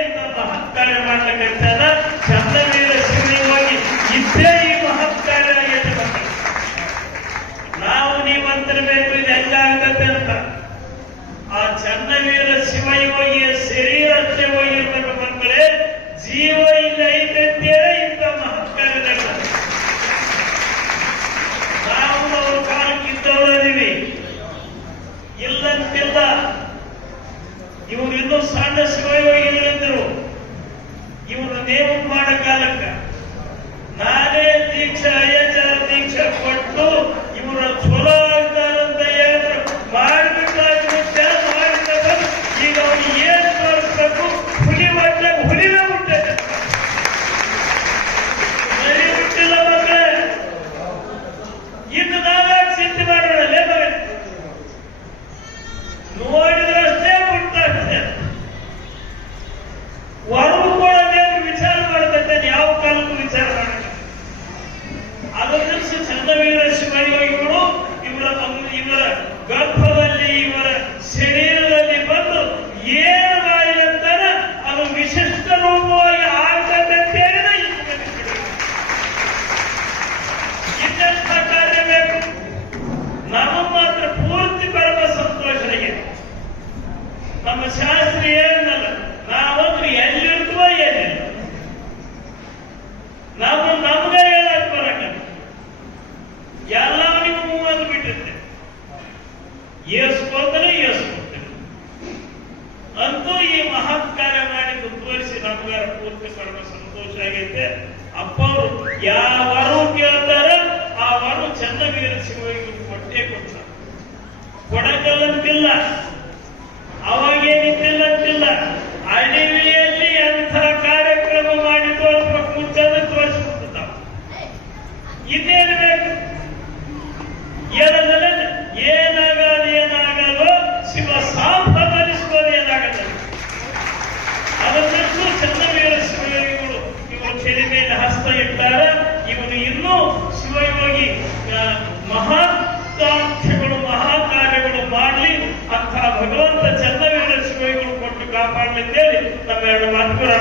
ಇಂಥ ಮಹತ್ ಕಾರ್ಯ ಮಾಡ್ಲಿಕ್ಕೆ ಚಂದ್ರವೀರ ಶಿವಯೋಗಿ ಇದ್ದೇ ಈ ಮಹತ್ ಕಾರ್ಯ ಆಗೈತೆ ಮಕ್ಕಳು. ನಾವು ನೀವಂತಿರ್ಬೇಕು ಇದು ಹೆಂಗಾಗತ್ತೆ ಅಂತ. ಆ ಚನ್ನವೀರ ಶಿವಯೋಗಿಯ ಶರೀರ ಅಷ್ಟೇ ಹೋಗಿರ್ಬೇಕು ಮಕ್ಕಳೇ, ಜೀವ ಇಲ್ಲಿ ಐತಂತೆ ಇಂಥ ಮಹತ್ ಕಾರ್ಯ. ನಾವು ಅವ್ರ ಕಾಲಕ್ಕಿದ್ದವರಿದ್ದೀವಿ ಇಲ್ಲಂತಿಲ್ಲ. ಇವರು ಇನ್ನೂ ಸಣ್ಣ ಶಿವಯೋಗಿಗಳಿದ್ದರು. ಇವರು ನೇಮ ಮಾಡೋ ಕಾಲಕ್ಕ ನಾನೇ ದೀಕ್ಷೆ ಅಯ್ಯಚಾರ ದೀಕ್ಷೆ ಕೊಟ್ಟು ಇವರ ಚಲೋ ಆಗ್ತಾರಂತ ಹೇಳಿದ್ರು. ಮಾಡಿಬಿಟ್ಟಾಗ್ಬಿಟ್ಟೆ ಮಾಡಿದ ಈಗ ಅವ್ರಿಗೆ ಏನ್ ತೋರಿಸ್ಬೇಕು, ಹುಲಿ ಹೊಟ್ಟೆ ಹುಲಿವೇ ಹುಟ್ಟೈತೆ. ಸರಿ ಬಿಟ್ಟಿಲ್ಲ ಮಕ್ಕಳೇ, ಇನ್ನು ನಾವ್ಯಾಕೆ ಚಿಂತೆ ಮಾಡೋಣ? ನೋಡಿದ್ರಷ್ಟೇ ಬಿಟ್ಟಷ್ಟೇ ಹೊರಗೂ ಕೂಡ ವಿಚಾರ ಮಾಡತೈತೆ, ಯಾವ ಕಾಲಕ್ಕೂ ವಿಚಾರ ಮಾಡಲ್ಲ. ಅದನ್ನು ಚಂದ್ರವೀರ ಶಿವಯೋಗಿಗಳು ಇವರ ಗರ್ಭದಲ್ಲಿ ಇವರ ಶರೀರದಲ್ಲಿ ಬಂದು ಏನು ಮಾಡಿದಂತಾರ ಅದು ವಿಶಿಷ್ಟ ರೂಪವಾಗಿ ಆಗ್ತದೆ ಅಂತ ಹೇಳಿದ. ಇನ್ನೆಂಥ ಕಾರ್ಯ ಬೇಕು? ನಮಗೆ ಮಾತ್ರ ಪೂರ್ತಿ ಪರಮ ಸಂತೋಷರಿಗೆ. ನಮ್ಮ ಶಾಸ್ತ್ರಿ ಏನಲ್ಲ, ನಾವಂದ್ರೆ ಎಲ್ಲಿರ್ತವೋ ಏನಿಲ್ಲ, ನಮ್ಗೆ ಹೇಳಕ್ ಬರಕ ಎಲ್ಲ ನೀವು ಮೂವತ್ತು ಬಿಟ್ಟಿರ್ತೀವಿ. ಏಸ್ಕೊಳ್ತಾರೆ ಅಂತೂ ಈ ಮಹತ್ ಕಾರ್ಯ ಮಾಡಿ ಮುಂದುವರಿಸಿ ನಮ್ಗಾರ ಪೂರ್ತಿ ಪರಮ ಸಂತೋಷ ಆಗೈತೆ. ಅಪ್ಪವರು ಯಾವರು ಕೇಳ್ತಾರ ಆ ವರು ಚನ್ನವೀರ ಶಿವಯೋಗಿ ಕೊಟ್ಟೇ ಕೊಡ್ತಾರೆ. ಕೊಡಕಲ್ಲಂತಿಲ್ಲ, ಅವಾಗೇನಿದ್ದಿಲ್ಲಂತಿಲ್ಲ. ಅಡವಿಯಲ್ಲಿ ಎಂಥ ಕಾರ್ಯಕ್ರಮ ಮಾಡಿ ತೋರಿಸ್ಬೇಕು, ಮುಂಚೆ ತೋರಿಸ್ಬಿಡ್ತಾವ. ಇದೇನು ಬೇಕು? ಏನಾಗಲ್ಲ ಶಿವ ಸಾಂಬ ಬಲಿಸ್ಬೋದು, ಏನಾಗಲ್ಲ. ಅದನ್ನು ಚನ್ನವೀರ ಶಿವಯೋಗಿಗಳು ಇವರು ತಲೆ ಮೇಲೆ ಹಸ್ತ ಇಟ್ಟಾರ. ಇವನು ಇನ್ನೂ ಶಿವಯೋಗಿ ಮಹಾಕಾಂಕ್ಷೆಗಳು ಮಹಾ ಕಾರ್ಯಗಳು ಮಾಡಲಿ ಅಂತ ಭಗವಂತ ಚನ್ನವೀರ ಶಿವಯೋಗಿಗಳು ಕೊಟ್ಟು ಕಾಪಾಡಲಿದ್ದೇವೆ. ನಮ್ಮ ಎರಡು ಮಾತುಗಳ